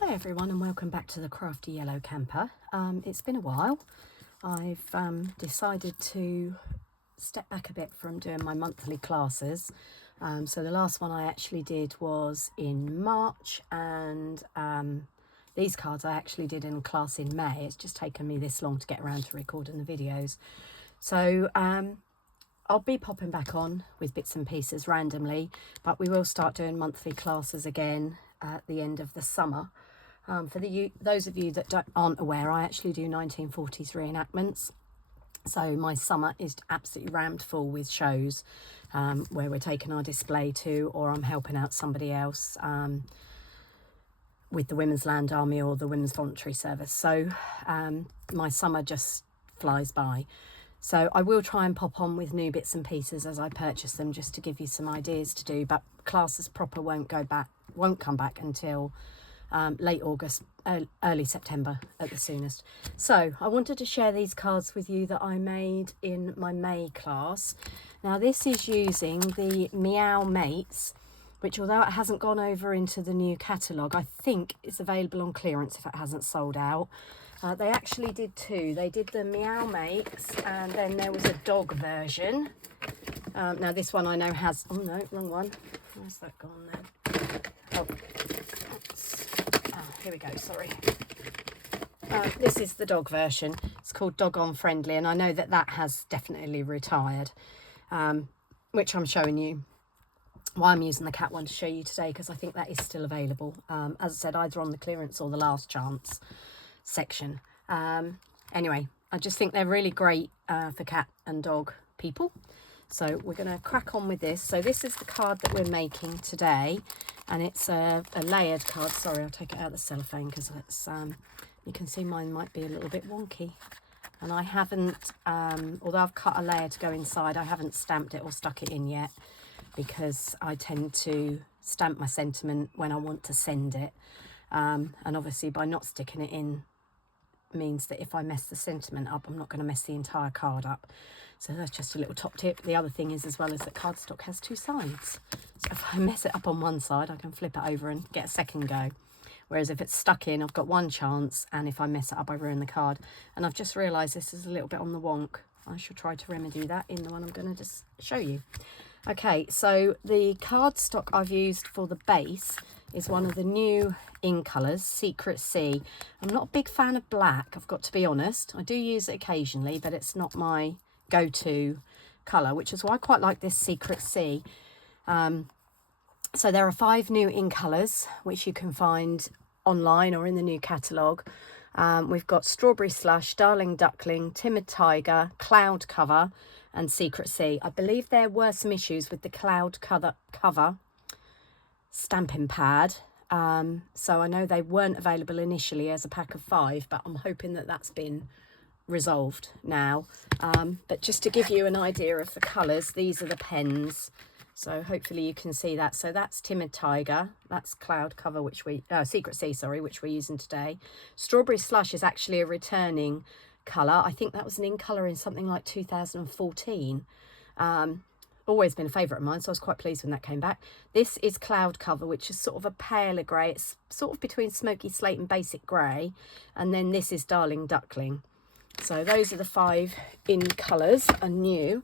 Hi everyone and welcome back to the Crafty Yellow Camper. It's been a while. I've decided to step back a bit from doing my monthly classes. So the last one I actually did was in March, and these cards I actually did in class in May. It's just taken me this long to get around to recording the videos. So I'll be popping back on with bits and pieces randomly, but we will start doing monthly classes again at the end of the summer. For those of you that aren't aware, I actually do 1940s reenactments. So my summer is absolutely rammed full with shows where we're taking our display to, or I'm helping out somebody else with the Women's Land Army or the Women's Voluntary Service. So my summer just flies by. So I will try and pop on with new bits and pieces as I purchase them, just to give you some ideas to do. But classes proper won't come back until late August, early September at the soonest. So I wanted to share these cards with you that I made in my May class. Now this is using the Meow Mates, which, although it hasn't gone over into the new catalogue, I think it's available on clearance if it hasn't sold out. They actually did two. They did the Meow Mates, and then there was a dog version. Now this one I know has, oh no, wrong one. Where's that gone then? Oh, here we go, sorry. This is the dog version. It's called Dog On Friendly, and I know that that has definitely retired, which I'm showing you. Why I'm using the cat one to show you today, because I think that is still available. As I said, either on the clearance or the last chance section. Anyway, I just think they're really great for cat and dog people. So we're going to crack on with this. So this is the card that we're making today, and it's a layered card. Sorry, I'll take it out of the cellophane because it's you can see mine might be a little bit wonky, and I haven't although I've cut a layer to go inside, I haven't stamped it or stuck it in yet, because I tend to stamp my sentiment when I want to send it, and obviously by not sticking it in means that if I mess the sentiment up, I'm not going to mess the entire card up. So that's just a little top tip. The other thing is, as well, is that cardstock has two sides, so if I mess it up on one side, I can flip it over and get a second go, whereas if it's stuck in, I've got one chance, and if I mess it up, I ruin the card. And I've just realized this is a little bit on the wonk. I shall try to remedy that in the one I'm going to just show you. Okay, so the cardstock I've used for the base is one of the new in colours, Secret Sea. I'm not a big fan of black, I've got to be honest. I do use it occasionally, but it's not my go-to colour, which is why I quite like this Secret Sea. So there are 5 new in colours, which you can find online or in the new catalogue. We've got Strawberry Slush, Darling Duckling, Timid Tiger, Cloud Cover, and Secret Sea. I believe there were some issues with the Cloud cover stamping pad, so I know they weren't available initially as a pack of 5, but I'm hoping that that's been resolved now. But just to give you an idea of the colours, these are the pens, so hopefully you can see that. So that's Timid Tiger, that's Cloud Cover, which Secret Sea, sorry, which we're using today. Strawberry Slush is actually a returning colour. I think that was an in colour in something like 2014. Always been a favourite of mine, so I was quite pleased when that came back. This is Cloud Cover, which is sort of a paler grey. It's sort of between smoky slate and basic grey. And then this is Darling Duckling. So those are the 5 in colours and new.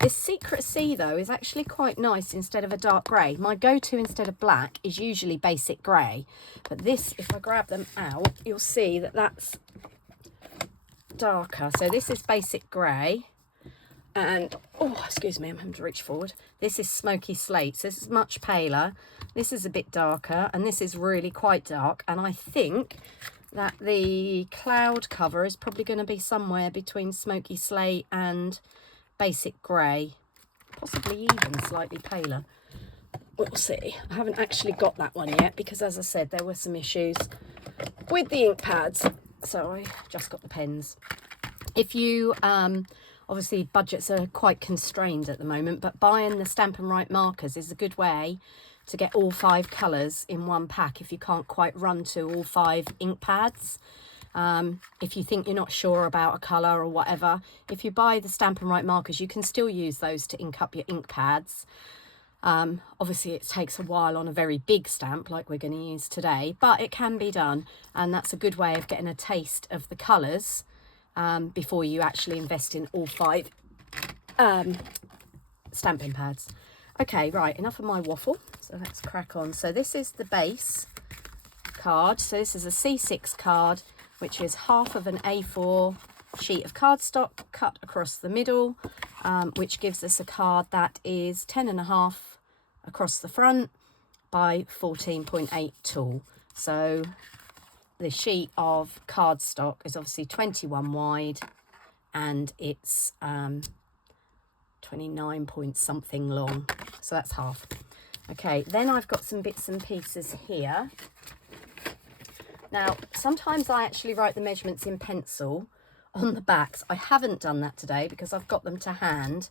This Secret Sea, though, is actually quite nice instead of a dark grey. My go-to instead of black is usually basic grey. But this, if I grab them out, you'll see that that's darker. So this is basic grey. And, oh, excuse me, I'm having to reach forward. This is smoky slate, so this is much paler. This is a bit darker, and this is really quite dark. And I think that the Cloud Cover is probably going to be somewhere between smoky slate and basic grey, possibly even slightly paler. We'll see. I haven't actually got that one yet because, as I said, there were some issues with the ink pads, so I just got the pens. If you obviously budgets are quite constrained at the moment, but buying the Stampin' Right markers is a good way to get all 5 colours in one pack if you can't quite run to all 5 ink pads. If you think you're not sure about a colour or whatever, if you buy the Stampin' Right markers, you can still use those to ink up your ink pads. Obviously it takes a while on a very big stamp like we're going to use today, but it can be done, and that's a good way of getting a taste of the colours before you actually invest in all 5 stamping pads. Okay, right, enough of my waffle, so let's crack on. So this is the base card. So this is a C6 card, which is half of an A4 sheet of cardstock cut across the middle, which gives us a card that is 10.5 across the front by 14.8 tall. So the sheet of cardstock is obviously 21 wide, and it's 29 point something long, so that's half. Okay, then I've got some bits and pieces here. Now sometimes I actually write the measurements in pencil on the backs. I haven't done that today because I've got them to hand.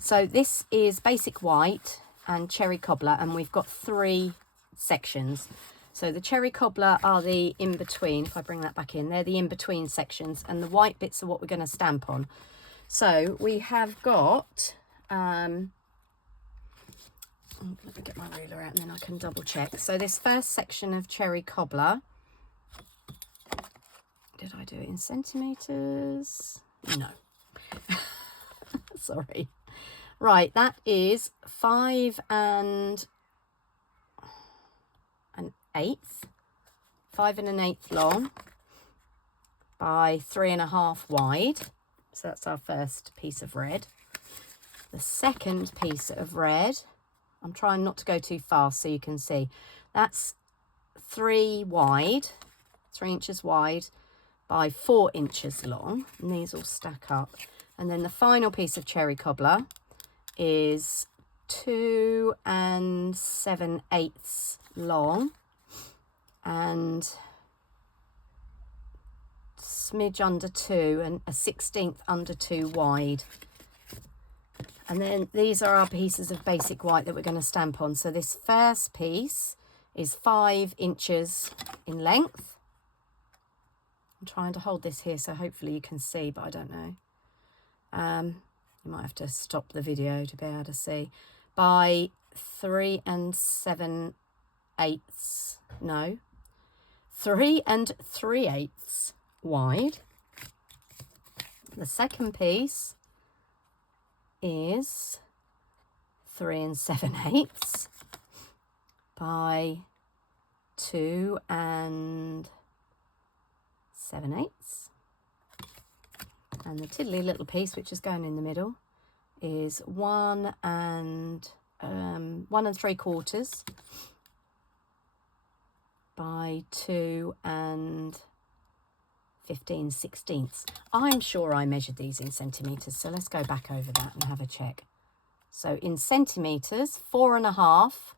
So this is basic white and cherry cobbler, and we've got 3 sections. So the cherry cobbler are the in-between. If I bring that back in, they're the in-between sections, and the white bits are what we're going to stamp on. So we have got, let me get my ruler out and then I can double check. So this first section of cherry cobbler, did I do it in centimetres? No. Sorry. Right, that is 5 1/8. 5 1/8 long by 3.5 wide. So that's our first piece of red. The second piece of red, I'm trying not to go too fast so you can see, that's 3 wide, 3 inches wide by 4 inches long, and these all stack up. And then the final piece of cherry cobbler is 2 7/8 long and smidge under 2 and a 1/16 under 2 wide. And then these are our pieces of basic white that we're going to stamp on. So this first piece is 5 inches in length. I'm trying to hold this here so hopefully you can see, but I don't know. You might have to stop the video to be able to see. By 3 7/8, no, 3 3/8 wide. The second piece is 3 7/8 by 2 7/8. And the tiddly little piece, which is going in the middle, is 1 3/4 by 2 15/16. I'm sure I measured these in centimetres, so let's go back over that and have a check. So in centimetres, 4.5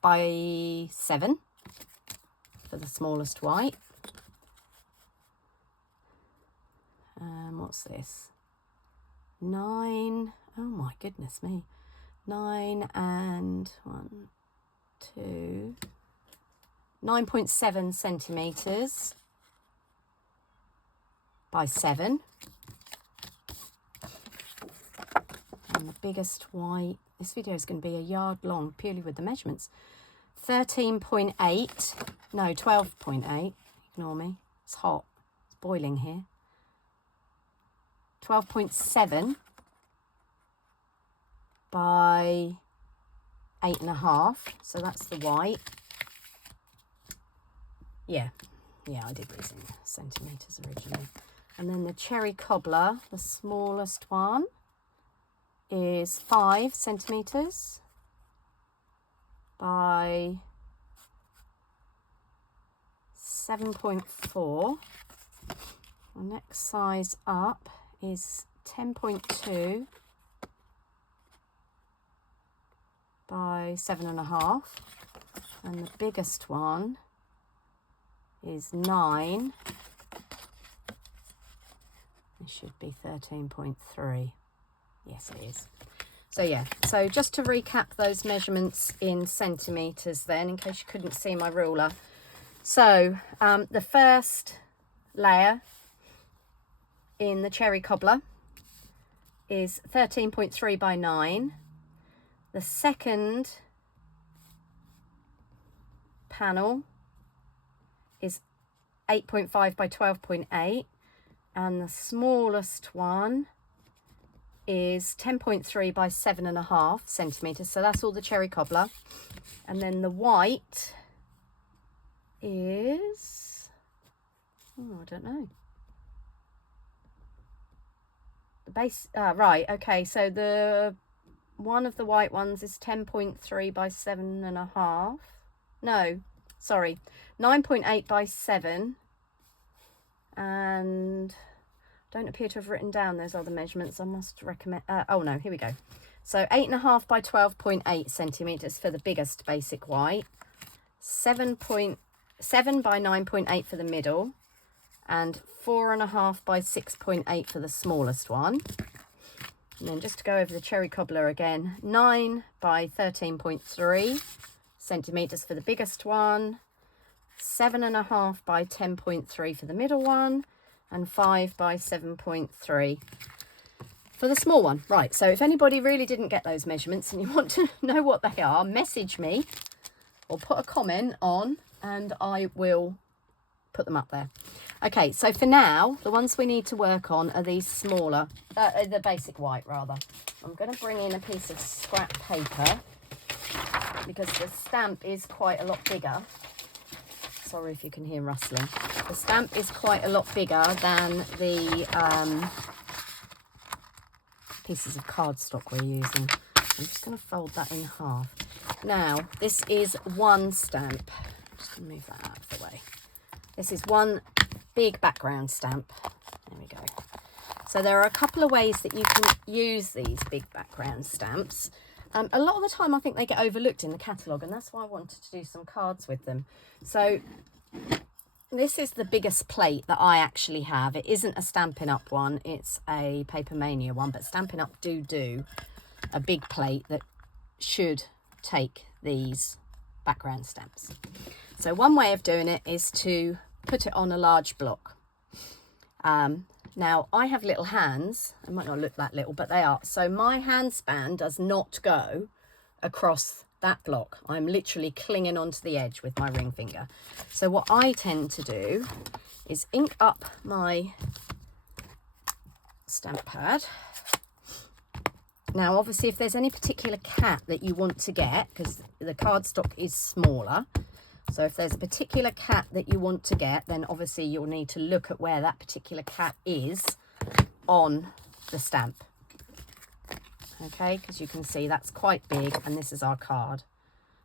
by 7 for the smallest white. What's this? 9, oh my goodness me, 9 and 1, 2, 9.7 centimetres by 7. And the biggest white, this video is going to be a yard long purely with the measurements. 13.8, no, 12.8, ignore me, it's hot, it's boiling here. 12.7 by 8.5, so that's the white. Yeah, I did these in centimetres originally. And then the cherry cobbler, the smallest one, is 5 centimetres by 7.4. The next size up is 10.2 by 7.5, and the biggest one is 9. It should be 13.3. Yes, it is. So yeah, so just to recap those measurements in centimetres then, in case you couldn't see my ruler. So the first layer in the cherry cobbler is 13.3 by 9. The second panel is 8.5 by 12.8, and the smallest one is 10.3 by 7.5 centimeters. So that's all the cherry cobbler. And then the white is, oh, I don't know. The base, right, okay, so the one of the white ones is 10.3 by 7.5. No, sorry, 9.8 by 7. And don't appear to have written down those other measurements. I must recommend, oh no, here we go. So 8.5 by 12.8 centimeters for the biggest basic white, 7 by 9.8 for the middle, and 4.5 by 6.8 for the smallest one. And then just to go over the cherry cobbler again, 9 by 13.3 centimeters for the biggest one, 7.5 by 10.3 for the middle one, and 5 by 7.3 for the small one. Right, so if anybody really didn't get those measurements and you want to know what they are, message me or put a comment on and I will put them up there. Okay, so for now, the ones we need to work on are these smaller, the basic white rather. I'm going to bring in a piece of scrap paper because the stamp is quite a lot bigger. Sorry if you can hear rustling. The stamp is quite a lot bigger than the pieces of cardstock we're using. I'm just going to fold that in half. Now, this is one stamp. Just move that out of the way. This is one big background stamp. There we go. So there are a couple of ways that you can use these big background stamps. A lot of the time I think they get overlooked in the catalogue, and that's why I wanted to do some cards with them. So this is the biggest plate that I actually have. It isn't a Stampin' Up one, it's a Paper Mania one, but Stampin' Up do a big plate that should take these background stamps. So one way of doing it is to put it on a large block. Now, I have little hands. They might not look that little, but they are. So my hand span does not go across that block. I'm literally clinging onto the edge with my ring finger. So what I tend to do is ink up my stamp pad. Now, obviously, if there's any particular cat that you want to get, because the cardstock is smaller, so if there's a particular cat that you want to get, then obviously you'll need to look at where that particular cat is on the stamp. Okay, because you can see that's quite big and this is our card.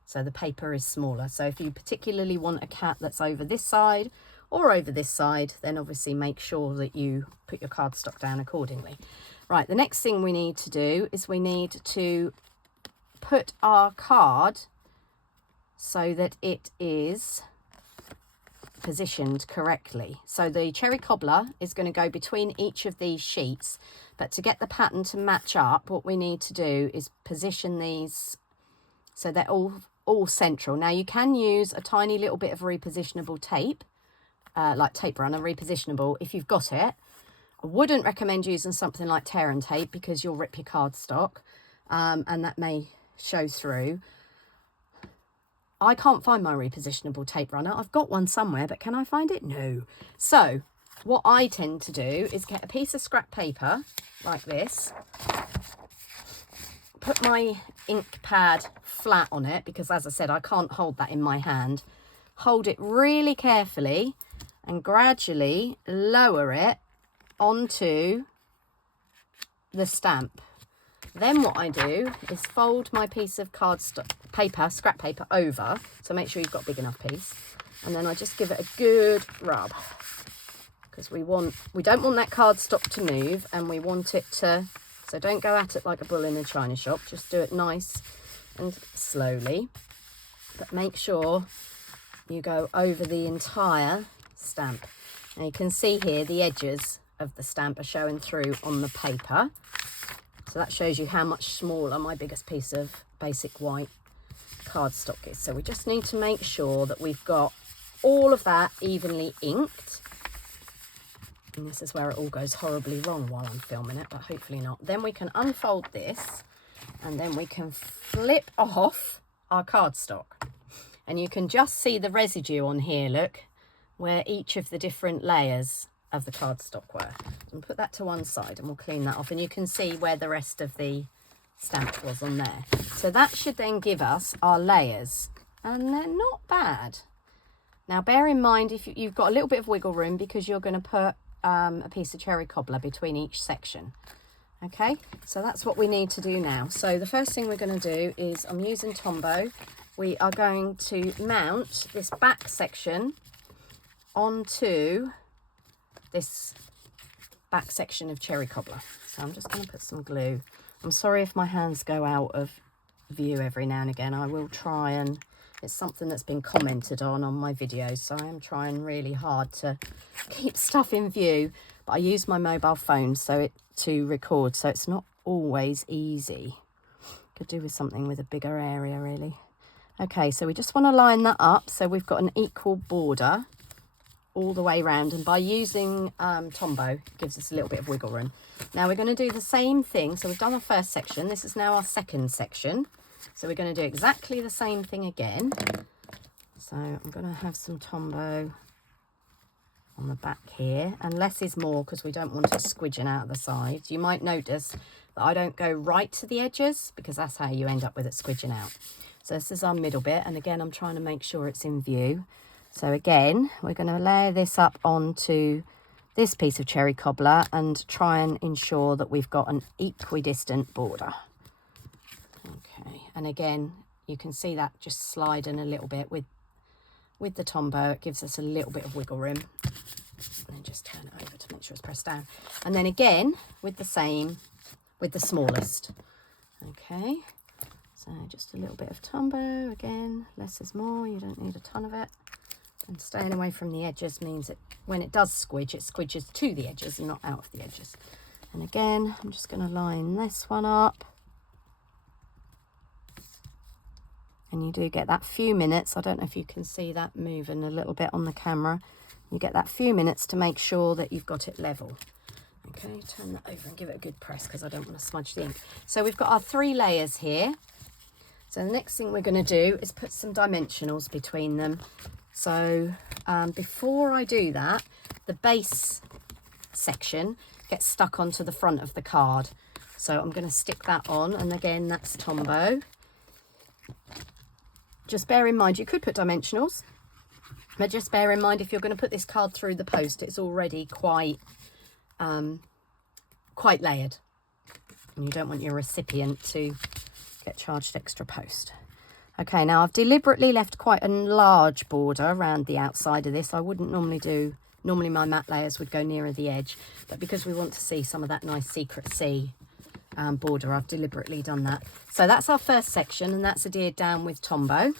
So the paper is smaller. So if you particularly want a cat that's over this side or over this side, then obviously make sure that you put your cardstock down accordingly. Right, the next thing we need to do is we need to put our card so that it is positioned correctly. So the cherry cobbler is going to go between each of these sheets, but to get the pattern to match up, what we need to do is position these so they're all central. Now you can use a tiny little bit of repositionable tape, like tape runner repositionable if you've got it. I wouldn't recommend using something like tear and tape because you'll rip your cardstock, and that may show through. I can't find my repositionable tape runner. I've got one somewhere, but can I find it? No. So what I tend to do is get a piece of scrap paper like this, put my ink pad flat on it because, as I said, I can't hold that in my hand. Hold it really carefully and gradually lower it onto the stamp. Then what I do is fold my piece of scrap paper over, so make sure you've got a big enough piece, and then I just give it a good rub because we don't want that cardstock to move, and we want it to, so don't go at it like a bull in a china shop, just do it nice and slowly, but make sure you go over the entire stamp. Now you can see here the edges of the stamp are showing through on the paper. So that shows you how much smaller my biggest piece of basic white cardstock is. So we just need to make sure that we've got all of that evenly inked. And this is where it all goes horribly wrong while I'm filming it, but hopefully not. Then we can unfold this, and then we can flip off our cardstock. And you can just see the residue on here, look, where each of the different layers of the cardstock were. And put that to one side and we'll clean that off, and you can see where the rest of the stamp was on there. So that should then give us our layers, and they're not bad. Now bear in mind, if you've got a little bit of wiggle room, because you're going to put a piece of cherry cobbler between each section. Okay, so that's what we need to do now. So the first thing we're going to do is, I'm using Tombow. We are going to mount this back section onto this back section of cherry cobbler. So I'm just going to put some glue. I'm sorry if my hands go out of view every now and again. I will try, and it's something that's been commented on my videos, so I am trying really hard to keep stuff in view, but I use my mobile phone to record, so it's not always easy. Could do with something with a bigger area, really. Okay, so we just want to line that up so we've got an equal border all the way around, and by using Tombow, it gives us a little bit of wiggle room. Now we're going to do the same thing. So we've done our first section. This is now our second section. So we're going to do exactly the same thing again. So I'm going to have some Tombow on the back here, and less is more because we don't want it squidging out of the sides. You might notice that I don't go right to the edges, because that's how you end up with it squidging out. So this is our middle bit, and again I'm trying to make sure it's in view. So again, we're going to layer this up onto this piece of cherry cobbler and try and ensure that we've got an equidistant border. Okay, and again, you can see that just sliding a little bit with the Tombow. It gives us a little bit of wiggle room. And then just turn it over to make sure it's pressed down. And then again, with the same, with the smallest. Okay, so just a little bit of Tombow. Again, less is more. You don't need a ton of it. And staying away from the edges means that when it does squidge, it squidges to the edges and not out of the edges. And again, I'm just going to line this one up. And you do get that few minutes. I don't know if you can see that moving a little bit on the camera. You get that few minutes to make sure that you've got it level. Okay, turn that over and give it a good press, because I don't want to smudge the ink. So we've got our 3 layers here. So the next thing we're going to do is put some dimensionals between them. So before I do that, the base section gets stuck onto the front of the card. So I'm going to stick that on, and again, that's Tombow. Just bear in mind, you could put dimensionals, but just bear in mind, if you're going to put this card through the post, it's already quite layered, and you don't want your recipient to get charged extra post. Okay, now I've deliberately left quite a large border around the outside of this. I wouldn't normally do, normally my matte layers would go nearer the edge, but because we want to see some of that nice Secret Sea border, I've deliberately done that. So that's our first section, and that's adhered down with Tombow.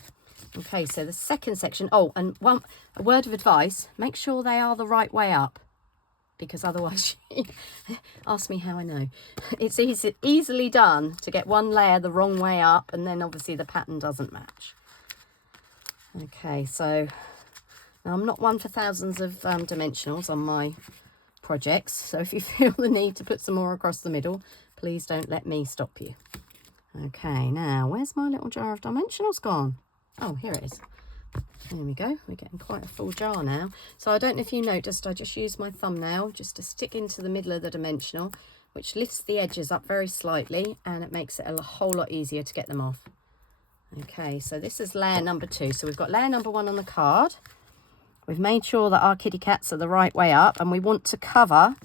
Okay, so the second section, oh, and a word of advice, make sure they are the right way up, because otherwise, ask me how I know. It's easily done to get one layer the wrong way up, and then obviously the pattern doesn't match. Okay, so now I'm not one for thousands of dimensionals on my projects, so if you feel the need to put some more across the middle, please don't let me stop you. Okay, now where's my little jar of dimensionals gone? Oh, here it is. There we go. We're getting quite a full jar now. So I don't know if you noticed, I just used my thumbnail just to stick into the middle of the dimensional, which lifts the edges up very slightly, and it makes it a whole lot easier to get them off. Okay, so this is layer number 2. So we've got layer number 1 on the card. We've made sure that our kitty cats are the right way up, and we want to cover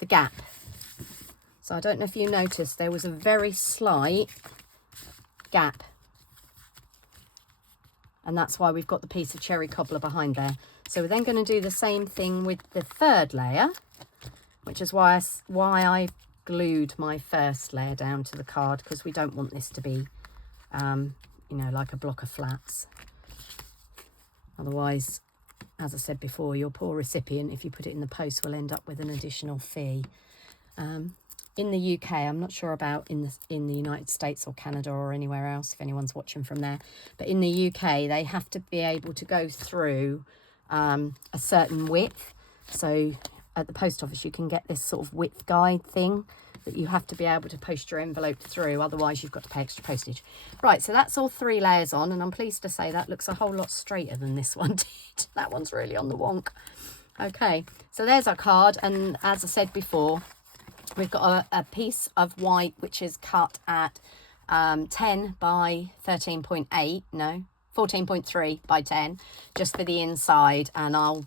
the gap. So I don't know if you noticed, there was a very slight gap. And that's why we've got the piece of cherry cobbler behind there. So we're then going to do the same thing with the third layer, which is why I glued my first layer down to the card, because we don't want this to be, you know, like a block of flats. Otherwise, as I said before, your poor recipient, if you put it in the post, will end up with an additional fee. In the UK, I'm not sure about in the United States or Canada or anywhere else, if anyone's watching from there, but in the UK, they have to be able to go through a certain width. So at the post office, you can get this sort of width guide thing that you have to be able to post your envelope through, otherwise you've got to pay extra postage. Right, so that's all 3 layers on, and I'm pleased to say that looks a whole lot straighter than this one did. That one's really on the wonk. Okay, so there's our card, and as I said before, we've got a piece of white which is cut at 10 by 13.8, no, 14.3 by 10, just for the inside, and I'll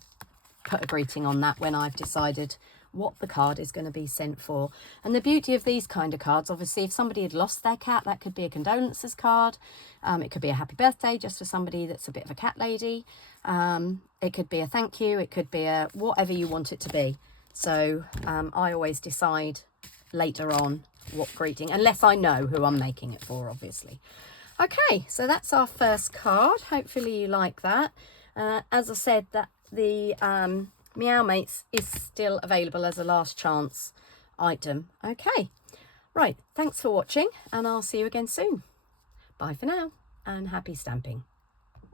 put a greeting on that when I've decided what the card is going to be sent for. And the beauty of these kind of cards, obviously, if somebody had lost their cat, that could be a condolences card. It could be a happy birthday just for somebody that's a bit of a cat lady. It could be a thank you. It could be a whatever you want it to be. So I always decide later on what greeting, unless I know who I'm making it for, obviously. Okay, so that's our first card. Hopefully you like that. As I said, that the Meow Mates is still available as a last chance item. Okay, right, thanks for watching, and I'll see you again soon. Bye for now, and happy stamping.